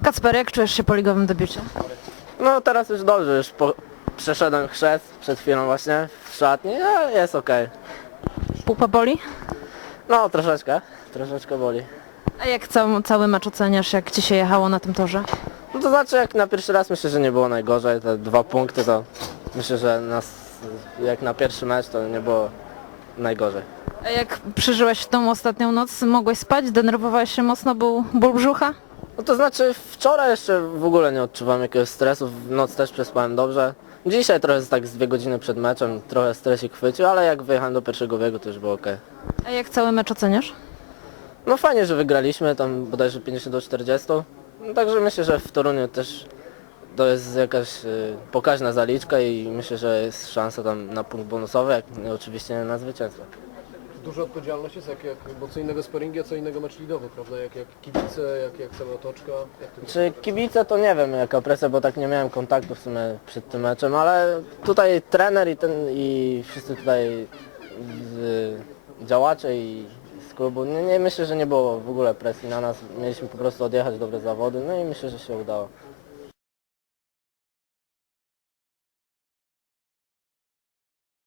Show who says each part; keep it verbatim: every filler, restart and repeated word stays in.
Speaker 1: Kacper, jak czujesz się po ligowym debiucie?
Speaker 2: No teraz już dobrze, już po, przeszedłem chrzest przed chwilą właśnie w szatni, a jest okej.
Speaker 1: Pupa boli?
Speaker 2: No troszeczkę, troszeczkę boli.
Speaker 1: A jak cały, cały mecz oceniasz, jak ci się jechało na tym torze?
Speaker 2: No to znaczy jak na pierwszy raz myślę, że nie było najgorzej, te dwa punkty to myślę, że nas, jak na pierwszy mecz to nie było najgorzej.
Speaker 1: A jak przeżyłeś tą ostatnią noc, mogłeś spać? Denerwowałeś się mocno? Był ból brzucha?
Speaker 2: No to znaczy wczoraj jeszcze w ogóle nie odczuwałem jakiegoś stresu, w noc też przespałem dobrze. Dzisiaj trochę tak z dwie godziny przed meczem, trochę stresik chwycił, ale jak wyjechałem do pierwszego biegu to już było okej.
Speaker 1: A jak cały mecz oceniasz?
Speaker 2: No fajnie, że wygraliśmy, tam bodajże pięćdziesiąt do czterdziestu. No, także myślę, że w Toruniu też to jest jakaś y, pokaźna zaliczka i myślę, że jest szansa tam na punkt bonusowy, jak nie, oczywiście na zwycięstwo.
Speaker 3: Duża odpowiedzialność jest, jak, jak, bo co innego sparingi, a co innego mecz ligowy, prawda? Jak, jak kibice, jak, jak cała otoczka. Jak to
Speaker 2: Czy kibice to nie wiem jaka presja, bo tak nie miałem kontaktu w sumie przed tym meczem, ale tutaj trener i, ten, i wszyscy tutaj z, działacze i z klubu, nie, nie myślę, że nie było w ogóle presji na nas. Mieliśmy po prostu odjechać dobre zawody, no i myślę, że się udało.